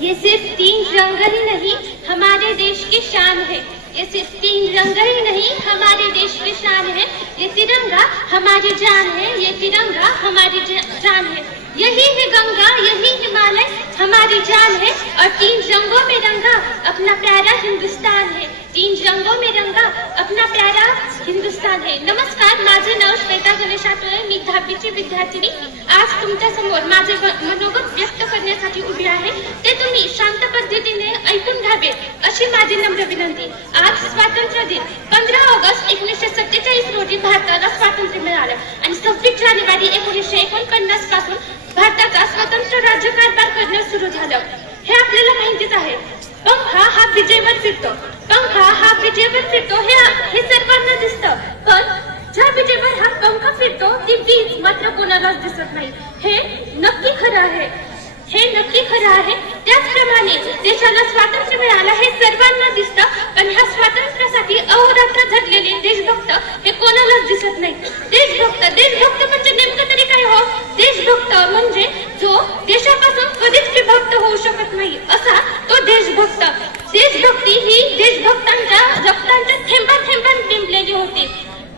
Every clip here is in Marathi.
ये सिर्फ 3 रंग ही नहीं हमारे देश की शान है। ये सिर्फ 3 रंग ही नहीं हमारे देश की शान है। ये तिरंगा हमारी जान है। ये तिरंगा हमारी जान है। यही है गंगा, यही हिमालय हमारी जान है। और 3 रंगों में रंगा अपना प्यारा हिंदुस्तान है। 3 रंगों में रंगा अपना प्यारा हिंदुस्तान है। नमस्कार, माझे नाव श्वेता गणेश आठवले, मी 10वीची विद्यार्थिनी आज तुमच्या समोर माझे मनोगत व्यक्त करण्यासाठी उभी आहे। ते तुम्ही शांत पद्धतीने ऐकून घ्यावे अशी माझी नम्र विनंती। आज स्वातंत्र्य दिन 15 ऑगस्ट 1947 रोजी भारताला स्वातंत्र्य मिळाले आणि 26 जानेवारी 1949 पासून भारताचा स्वतंत्र राज्यकारभार करणे सुरू झालं। हे आपल्याला माहितीच आहे। पंखा हा विजेवर फिरतो, पंखा हा विजेवर फिरतो हे सर्वांना दिसतं, पण ज्या विजेवर हा पंखा फिरतो ती वीज मात्र कोणालाच दिसत नाही। हे नक्की खरं आहे, हे नक्की खरं आहे। त्याचप्रमाणे देशाला स्वातंत्र्य मिळालं हे सर्वांना दिसतं, पण ह्या स्वातंत्र्यासाठी अहोरात्र झटलेले देशभक्त हे कोणालाच दिसत नाही। देशभक्त म्हणजे नेमकं तरी काय हो? देशभक्त म्हणजे जो देशापासून कधीच विभक्त होऊ शकत नाही असा तो देशभक्त। देशभक्ती ही देशभक्तांच्या रक्तांच्या थेंबात थेंबात बिंबलेली होती।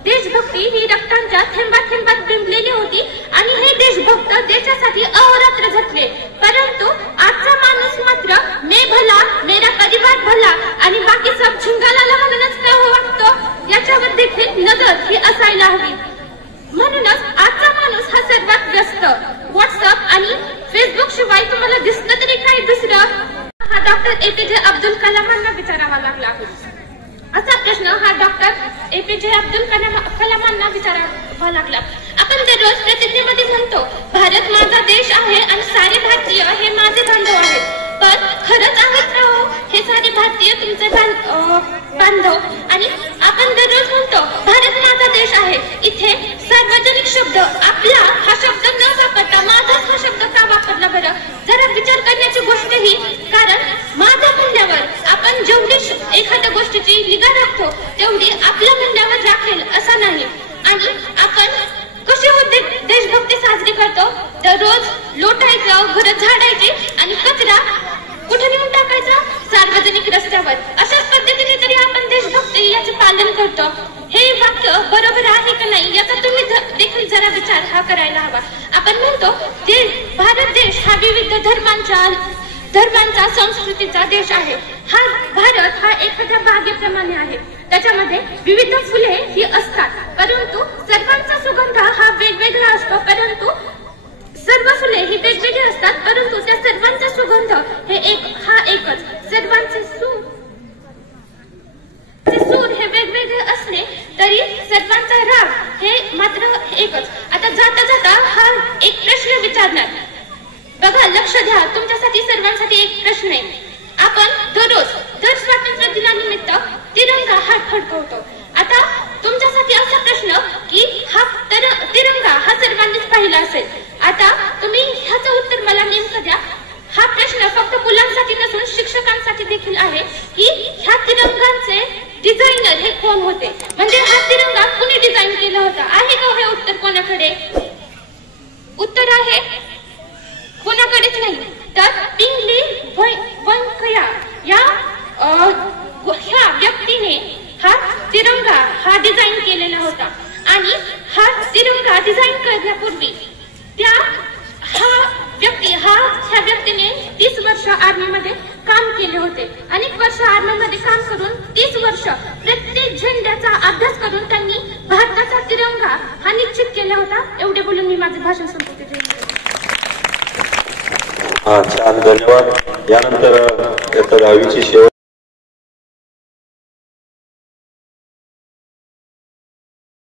देशभक्ती ही रक्तांच्या थेंबात थेंबात बिंबलेली होती आणि हे देशभक्त देशासाठी अहोरात्र झटले। परंतु आजचा माणूस मात्र मैं भला मेरा परिवार भला आणि बाकी सब झिंगालाला म्हणूनच का वागतो याच्यावर देखील नजर ही असायला हवी। म्हणूनच आजचा माणूस हा सर्वात व्यस्त। व्हॉट्सअप आणि फेसबुक शिवाय तुम्हाला दिसलं तरी काय दुसरं? हा डॉक्टर एपीजे अब्दुल कलामांना विचारावा लागला असा प्रश्न हा डॉक्टर एपीजे अब्दुल कलामांना विचारावा लागला। आपण दररोज प्रतिज्ञेमध्ये म्हणतो भारत माझा देश आहे आणि सारे भारतीय हे माझे बांधव आहेत, पण खरंच आहेत का हो हे सारे भारतीय तुमचे बांधव? आणि आपण दररोज म्हणतो भारत माझा देश आहे, इथे सार्वजनिक शब्द आपला हा शब्द न वापरता माझा हा शब्द का वापरला बरं? जरा विचार करण्याची गोष्ट ही, कारण माझा म्हणल्यावर आपण जेवढी एखाद्या गोष्टीची निगा राखतो तेवढी आपल्या म्हणण्यावर राखेल असा नाही। आणि आपण कशी होते देशभक्ती साजरी करतो? दररोज लोटायचं, घर झाडायचे आणि कचरा कुठे नेऊन टाकायचा? सार्वजनिक रस्त्यावर। अशाच पद्धतीने तरी आपण देशभक्ती याचे पालन करतो। हे वाक्य बरोबर आहे का नाही याचा तुम्ही देखील जरा विचार हा करायला हवा। आपण म्हणतो भारत देश हा विविध धर्मांचा संस्कृतीचा देश आहे। हा भारत हा एखाद्या बागेप्रमाणे आहे, त्याच्यामध्ये विविध फुले ही असतात, परंतु सर्वांचा सुगंध हा वेगवेगळा असतो। परंतु सर्व फुले ही वेगवेगळी असतात, परंतु त्या सर्वांचा सुगंध हे एकच। सर्वांचे सूर हे वेगवेगळे असले तरी सर्वांचा राग हे मात्र एकच। आता जाता जाता हा एक प्रश्न विचारणार बघा, लक्ष द्या, तुमच्यासाठी सर्वांसाठी एक प्रश्न आहे। आपण दर स्वातंत्र्य दिनानिमित्त तिरंगा हा फडकवतो। आता तुमच्यासाठी असा प्रश्न की हा तिरंगा हा सर्वांनीच पाहिला असेल। आता तुम्ही ह्याचं उत्तर मला नेमकं द्या। हा प्रश्न फक्त मुलांसाठी नसून शिक्षकांसाठी देखील आहे की ह्या तिरंगांचे डिझायनर हे कोण होते, म्हणजे हा तिरंगा कुणी डिझाईन केला होता? आहे का हे उत्तर कोणाकडे? उत्तर आहे कोणाकडेच नाही, तर पिंगली व्यंकय्या ह्या व्यक्तीने हा तिरंगा हा डिझाईन केलेला होता। आणि हा तिरंगा डिझाईन करण्यापूर्वी ह्या व्यक्तीने 30 वर्ष आर्मीमध्ये काम केले होते। अनेक वर्ष आर्मीमध्ये काम करून 30 वर्ष प्रत्येक झेंड्याचा अभ्यास करून त्यांनी भारताचा तिरंगा हा निश्चित केला होता। एवढे बोलून मी माझे भाषण संपवते। छान, धन्यवाद। यानंतर 10वीची शेवट